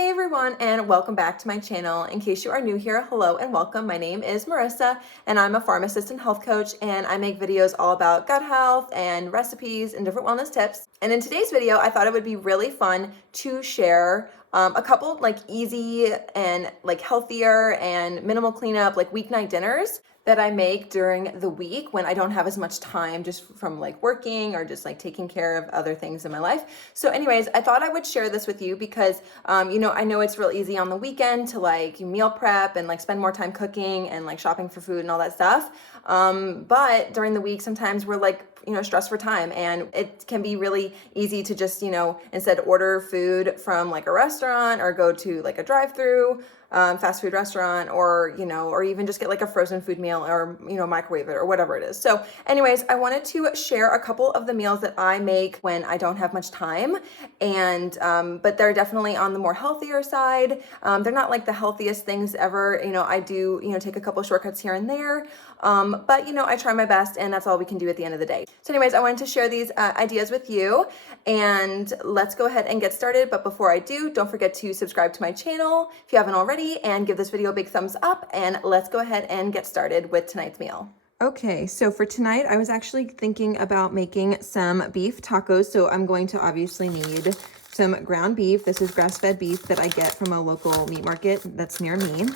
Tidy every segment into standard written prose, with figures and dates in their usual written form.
Hey everyone, and welcome back to my channel. In case you are new here, hello and welcome. My name is Marissa and I'm a pharmacist and health coach, and I make videos all about gut health and recipes and different wellness tips. And in today's video, I thought it would be really fun to share a couple easy and healthier and minimal cleanup weeknight dinners that I make during the week when I don't have as much time just from working or just taking care of other things in my life. So anyways, I thought I would share this with you because I know it's real easy on the weekend to meal prep and spend more time cooking and shopping for food and all that stuff. But during the week, sometimes we're stressed for time, and it can be really easy to just, instead order food from a restaurant or go to a drive-through fast food restaurant, or even just get a frozen food meal, or microwave it or whatever it is. So anyways, I wanted to share a couple of the meals that I make when I don't have much time, and but they're definitely on the more healthier side. They're not the healthiest things ever. I do take a couple shortcuts here and there, but I try my best, and that's all we can do at the end of the day. So anyways, I wanted to share these ideas with you, and let's go ahead and get started. But before I do, don't forget to subscribe to my channel if you haven't already, and give this video a big thumbs up, and let's go ahead and get started with tonight's meal. Okay, so for tonight, I was actually thinking about making some beef tacos. So I'm going to obviously need some ground beef. This is grass-fed beef that I get from a local meat market that's near me.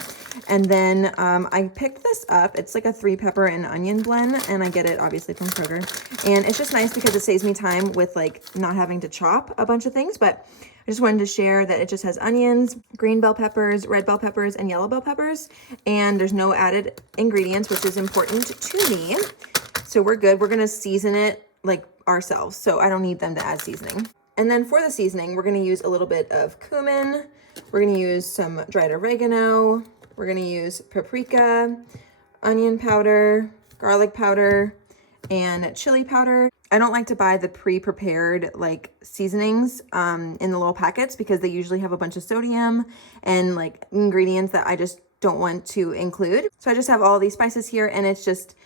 And then I picked this up. It's like a 3-pepper and onion blend, and I get it obviously from Kroger. And it's just nice because it saves me time with not having to chop a bunch of things. But I just wanted to share that it just has onions, green bell peppers, red bell peppers, and yellow bell peppers. And there's no added ingredients, which is important to me. So we're good. We're gonna season it ourselves, so I don't need them to add seasoning. And then for the seasoning, we're gonna use a little bit of cumin. We're gonna use some dried oregano. We're gonna use paprika, onion powder, garlic powder, and chili powder. I don't like to buy the pre-prepared seasonings in the little packets because they usually have a bunch of sodium and ingredients that I just don't want to include. So I just have all these spices here, and it's just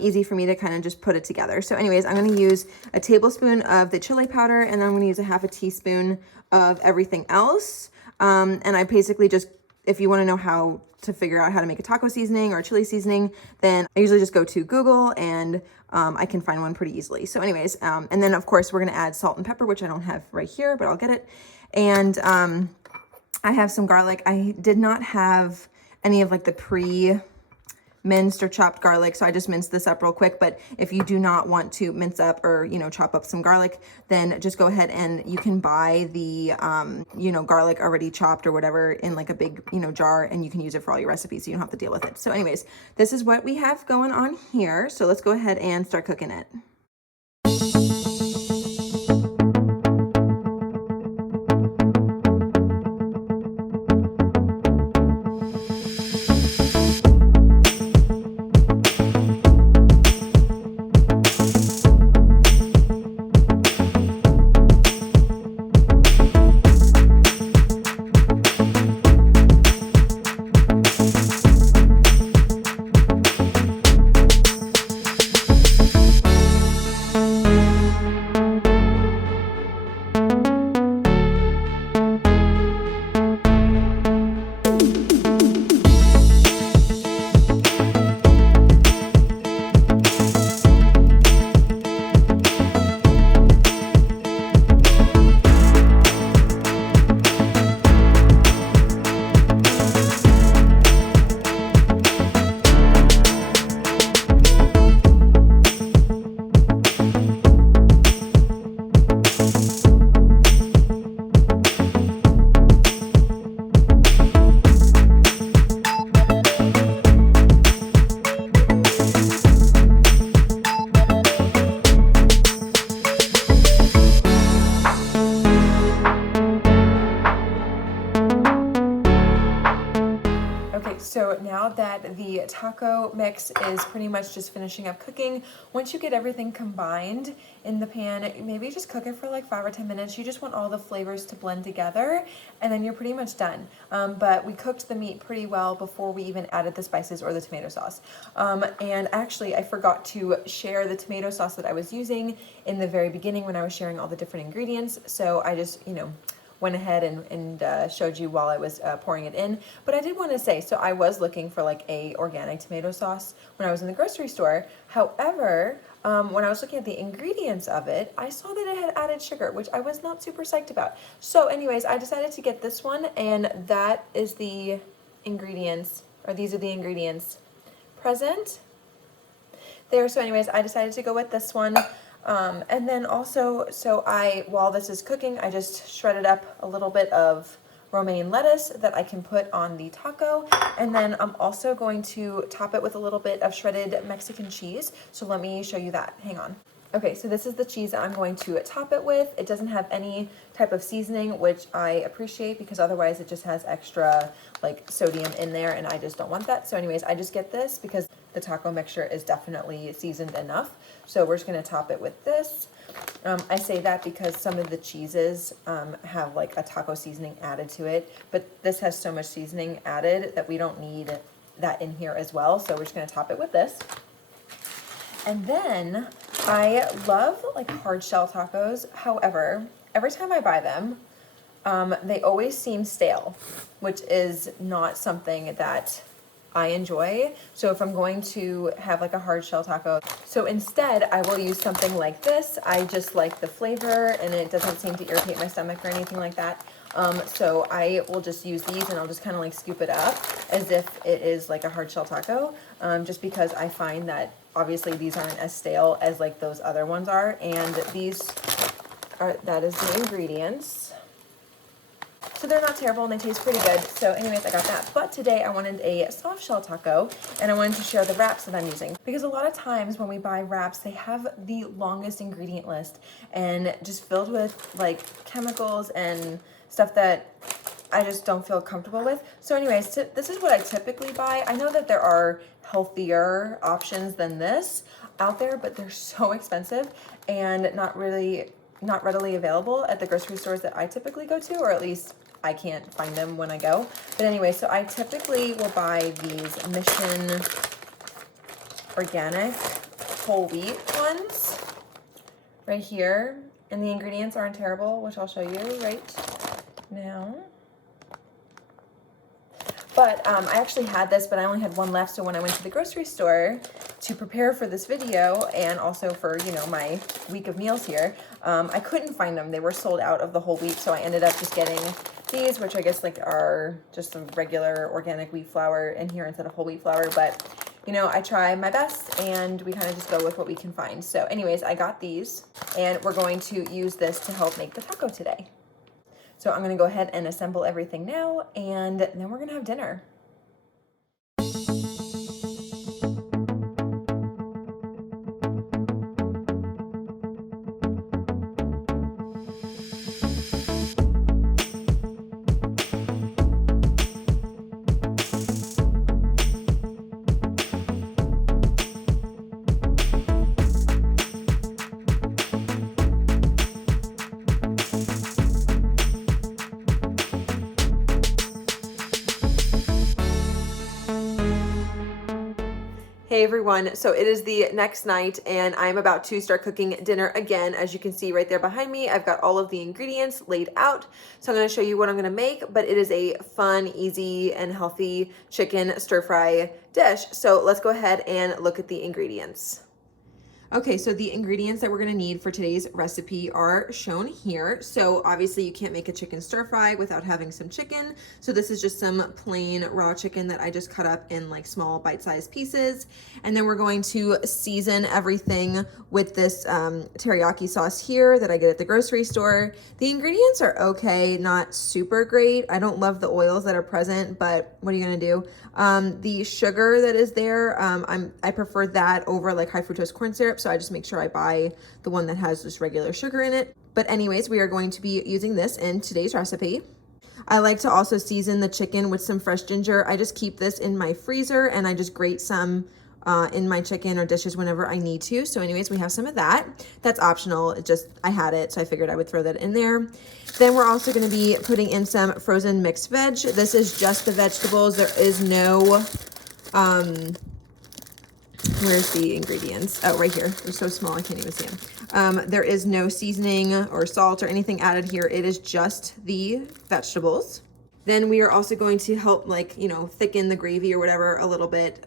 easy for me to kind of just put it together. So anyways, I'm going to use a tablespoon of the chili powder, and then I'm going to use a half a teaspoon of everything else. And I basically just, if you want to know how to figure out how to make a taco seasoning or a chili seasoning, then I usually just go to Google, and I can find one pretty easily. So anyways, and then of course we're going to add salt and pepper, which I don't have right here, but I'll get it. And I have some garlic. I did not have any of the pre-minced or chopped garlic, so I just minced this up real quick. But if you do not want to mince up or chop up some garlic, then just go ahead and you can buy the garlic already chopped or whatever in a big jar, and you can use it for all your recipes, so you don't have to deal with it. So anyways, this is what we have going on here. So let's go ahead and start cooking it. So now that the taco mix is pretty much just finishing up cooking, once you get everything combined in the pan, maybe just cook it for 5 or 10 minutes. You just want all the flavors to blend together, and then you're pretty much done. But we cooked the meat pretty well before we even added the spices or the tomato sauce. And actually, I forgot to share the tomato sauce that I was using in the very beginning when I was sharing all the different ingredients. So I just, went ahead and showed you while I was pouring it in. But I did want to say, so I was looking for like a organic tomato sauce when I was in the grocery store. However, when I was looking at the ingredients of it, I saw that it had added sugar, which I was not super psyched about. So anyways, I decided to get this one, and that is the ingredients, or these are the ingredients present there. So anyways, I decided to go with this one. And then also, while this is cooking, I just shredded up a little bit of romaine lettuce that I can put on the taco. And then I'm also going to top it with a little bit of shredded Mexican cheese. So let me show you that. Hang on. Okay, so this is the cheese that I'm going to top it with. It doesn't have any type of seasoning, which I appreciate because otherwise it just has extra like sodium in there, and I just don't want that. So anyways, I just get this because the taco mixture is definitely seasoned enough. So we're just gonna top it with this. I say that because some of the cheeses have like a taco seasoning added to it, but this has so much seasoning added that we don't need that in here as well. So we're just gonna top it with this. And then I love like hard shell tacos. However, every time I buy them, they always seem stale, which is not something that I enjoy. So if I'm going to have like a hard shell taco, so instead I will use something like this. I just like the flavor and it doesn't seem to irritate my stomach or anything like that. So I will just use these and I'll just kind of like scoop it up as if it is like a hard shell taco, just because I find that obviously these aren't as stale as like those other ones are. And these are, that is the ingredients. So they're not terrible and they taste pretty good. So anyways, I got that. But today I wanted a soft shell taco and I wanted to share the wraps that I'm using. Because a lot of times when we buy wraps, they have the longest ingredient list and just filled with like chemicals and stuff that I just don't feel comfortable with. So anyways, this is what I typically buy. I know that there are healthier options than this out there, but they're so expensive and not readily available at the grocery stores that I typically go to, or at least I can't find them when I go. But anyway, so I typically will buy these Mission organic whole wheat ones right here. And the ingredients aren't terrible, which I'll show you right now. But I actually had this, but I only had one left. So when I went to the grocery store to prepare for this video and also for, you know, my week of meals here, I couldn't find them. They were sold out of the whole wheat. So I ended up just getting these, which I guess like are just some regular organic wheat flour in here instead of whole wheat flour. But, you know, I try my best and we kind of just go with what we can find. So anyways, I got these and we're going to use this to help make the taco today. So I'm gonna go ahead and assemble everything now, and then we're gonna have dinner. Hey everyone, so it is the next night and I'm about to start cooking dinner again. As you can see right there behind me, I've got all of the ingredients laid out. So I'm gonna show you what I'm gonna make, but it is a fun, easy, and healthy chicken stir-fry dish. So let's go ahead and look at the ingredients. Okay, so the ingredients that we're gonna need for today's recipe are shown here. So obviously you can't make a chicken stir fry without having some chicken. So this is just some plain raw chicken that I just cut up in like small bite-sized pieces. And then we're going to season everything with this teriyaki sauce here that I get at the grocery store. The ingredients are okay, not super great. I don't love the oils that are present, but what are you gonna do? The sugar that is there, I prefer that over like high fructose corn syrup. So I just make sure I buy the one that has just regular sugar in it. But anyways, we are going to be using this in today's recipe. I like to also season the chicken with some fresh ginger. I just keep this in my freezer and I just grate some in my chicken or dishes whenever I need to. So anyways, we have some of that. That's optional. It just, I had it, so I figured I would throw that in there. Then we're also gonna be putting in some frozen mixed veg. This is just the vegetables. There is no Where's the ingredients? Oh, right here. They're so small, I can't even see them. There is no seasoning or salt or anything added here. It is just the vegetables. Then we are also going to help, like, you know, thicken the gravy or whatever a little bit,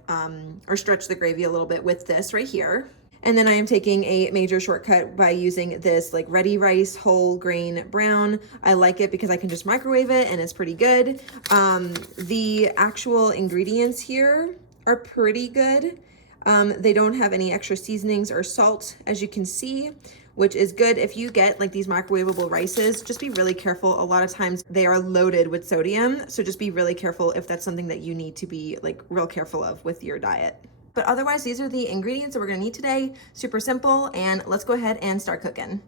or stretch the gravy a little bit with this right here. And then I am taking a major shortcut by using this like ready rice whole grain brown. I like it because I can just microwave it and it's pretty good. The actual ingredients here are pretty good. They don't have any extra seasonings or salt, as you can see, which is good. If you get like these microwavable rices, just be really careful. A lot of times they are loaded with sodium. So just be really careful if that's something that you need to be like real careful of with your diet. But otherwise, these are the ingredients that we're gonna need today. Super simple, and let's go ahead and start cooking.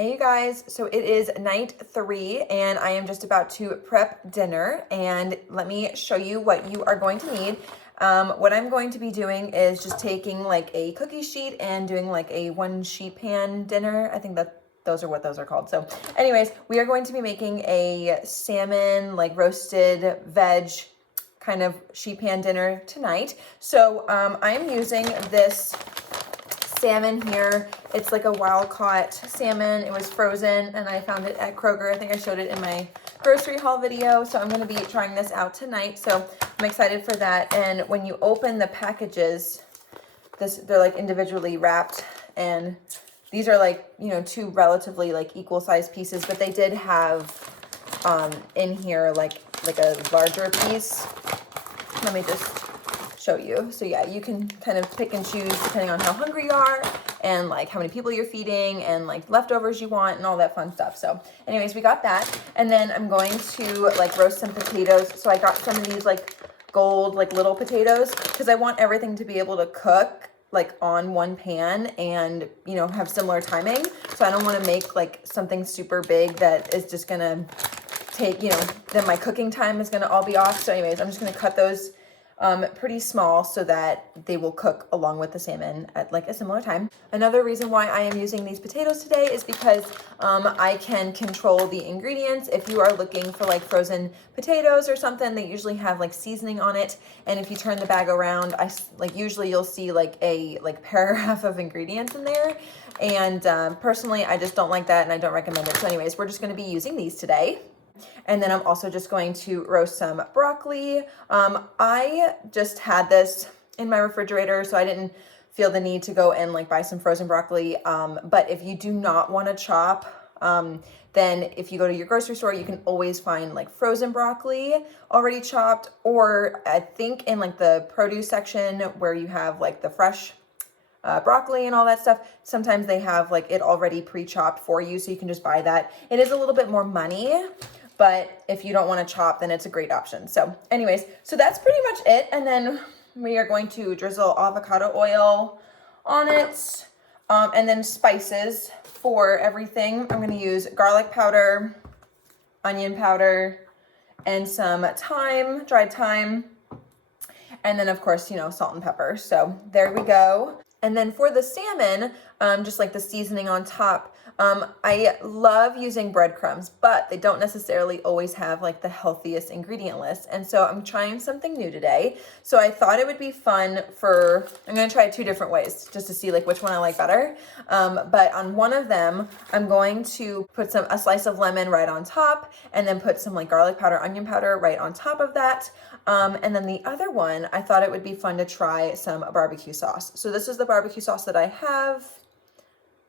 Hey you guys, so it is night 3 and I am just about to prep dinner, and let me show you what you are going to need. What I'm going to be doing is just taking like a cookie sheet and doing like a 1-sheet pan dinner. I think that those are what those are called. So anyways, we are going to be making a salmon, like roasted veg kind of sheet pan dinner tonight. So I'm using this salmon here. It's like a wild caught salmon. It was frozen and I found it at Kroger. I think I showed it in my grocery haul video. So I'm going to be trying this out tonight. So I'm excited for that. And when you open the packages, they're like individually wrapped, and these are like, you know, 2 relatively like equal sized pieces, but they did have in here like a larger piece. Let me just show you. So yeah, you can kind of pick and choose depending on how hungry you are and like how many people you're feeding and like leftovers you want and all that fun stuff. So anyways, we got that. And then I'm going to like roast some potatoes. So I got some of these like gold like little potatoes because I want everything to be able to cook like on one pan and, you know, have similar timing. So I don't want to make like something super big that is just gonna take, you know, then my cooking time is gonna all be off. So anyways, I'm just gonna cut those pretty small so that they will cook along with the salmon at like a similar time. Another reason why I am using these potatoes today is because I can control the ingredients. If you are looking for like frozen potatoes or something, they usually have like seasoning on it. And if you turn the bag around, usually you'll see like a paragraph of ingredients in there. And personally, I just don't like that and I don't recommend it. So anyways, we're just gonna be using these today. And then I'm also just going to roast some broccoli. I just had this in my refrigerator, so I didn't feel the need to go and like buy some frozen broccoli. But if you do not want to chop, then if you go to your grocery store, you can always find like frozen broccoli already chopped, or I think in like the produce section where you have like the fresh broccoli and all that stuff, sometimes they have like it already pre-chopped for you, so you can just buy that. It is a little bit more money, but if you don't want to chop, then it's a great option. So anyways, so that's pretty much it. And then we are going to drizzle avocado oil on it, and then spices for everything. I'm going to use garlic powder, onion powder, and some thyme, dried thyme, and then of course, you know, salt and pepper. So there we go. And then for the salmon, just like the seasoning on top. I love using breadcrumbs, but they don't necessarily always have like the healthiest ingredient list. And so I'm trying something new today. So I thought it would be fun I'm gonna try 2 different ways just to see like which one I like better. But on one of them, I'm going to put a slice of lemon right on top, and then put some like garlic powder, onion powder right on top of that. And then the other one, I thought it would be fun to try some barbecue sauce. So this is the barbecue sauce that I have.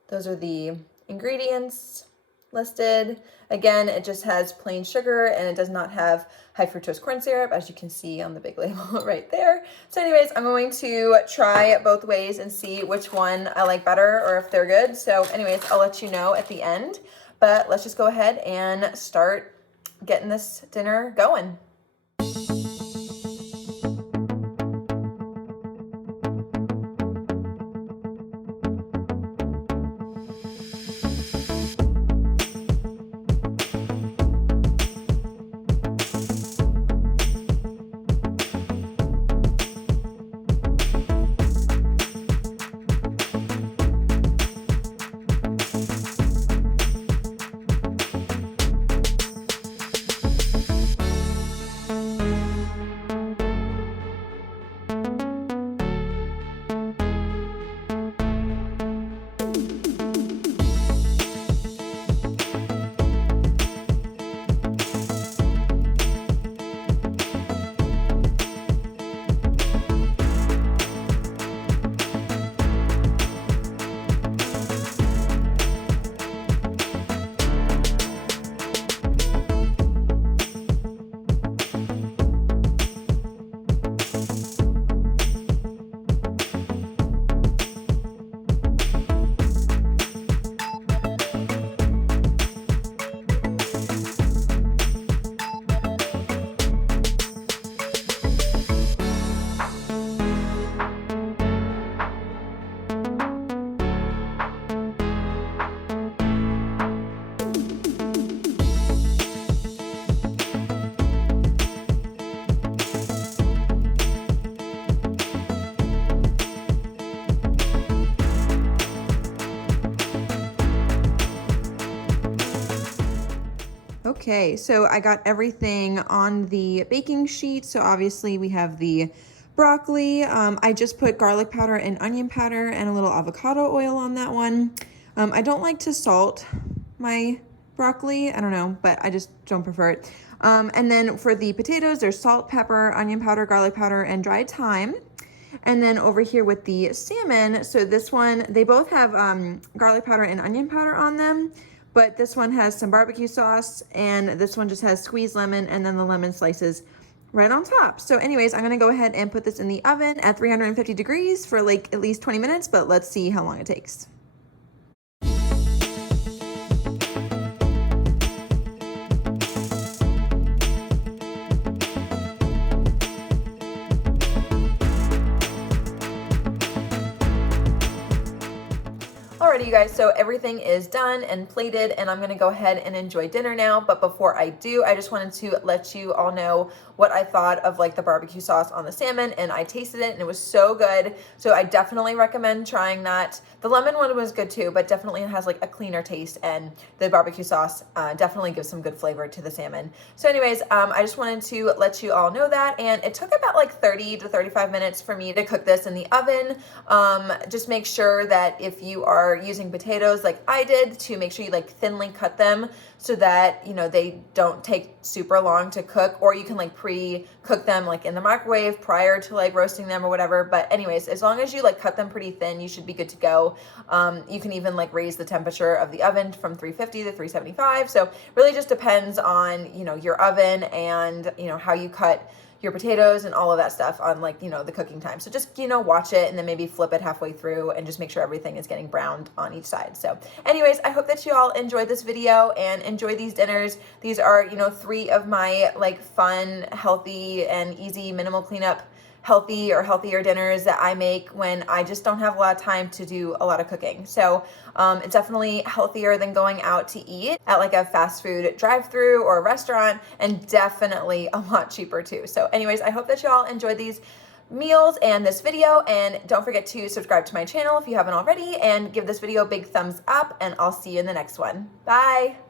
Those are the ingredients listed. Again, it just has plain sugar and it does not have high fructose corn syrup, as you can see on the big label right there. So anyways, I'm going to try both ways and see which one I like better or if they're good. So anyways, I'll let you know at the end, but let's just go ahead and start getting this dinner going. Okay, so I got everything on the baking sheet. So obviously we have the broccoli. I just put garlic powder and onion powder and a little avocado oil on that one. I don't like to salt my broccoli. I don't know, but I just don't prefer it. And then for the potatoes, there's salt, pepper, onion powder, garlic powder, and dried thyme. And then over here with the salmon, so this one, they both have garlic powder and onion powder on them, but this one has some barbecue sauce, and this one just has squeezed lemon and then the lemon slices right on top. So anyways, I'm gonna go ahead and put this in the oven at 350 degrees for like at least 20 minutes, but let's see how long it takes. Alrighty, you guys, so everything is done and plated, and I'm gonna go ahead and enjoy dinner now. But before I do, I just wanted to let you all know what I thought of like the barbecue sauce on the salmon, and I tasted it and it was so good. So I definitely recommend trying that. The lemon one was good too, but definitely it has like a cleaner taste, and the barbecue sauce definitely gives some good flavor to the salmon. So anyways, I just wanted to let you all know that, and it took about like 30 to 35 minutes for me to cook this in the oven. Just make sure that if you are using potatoes like I did, to make sure you like thinly cut them so that, you know, they don't take super long to cook, or you can like pre-cook them like in the microwave prior to like roasting them or whatever. But anyways, as long as you like cut them pretty thin, you should be good to go. You can even like raise the temperature of the oven from 350 to 375. So really just depends on, you know, your oven and, you know, how you cut your potatoes and all of that stuff on like, you know, the cooking time. So just, you know, watch it and then maybe flip it halfway through and just make sure everything is getting browned on each side. So anyways, I hope that you all enjoyed this video and enjoy these dinners. These are, you know, 3 of my like fun, healthy and easy minimal cleanup healthy or healthier dinners that I make when I just don't have a lot of time to do a lot of cooking. So it's definitely healthier than going out to eat at like a fast food drive-through or a restaurant, and definitely a lot cheaper too. So anyways, I hope that y'all enjoyed these meals and this video. And don't forget to subscribe to my channel if you haven't already, and give this video a big thumbs up, and I'll see you in the next one. Bye.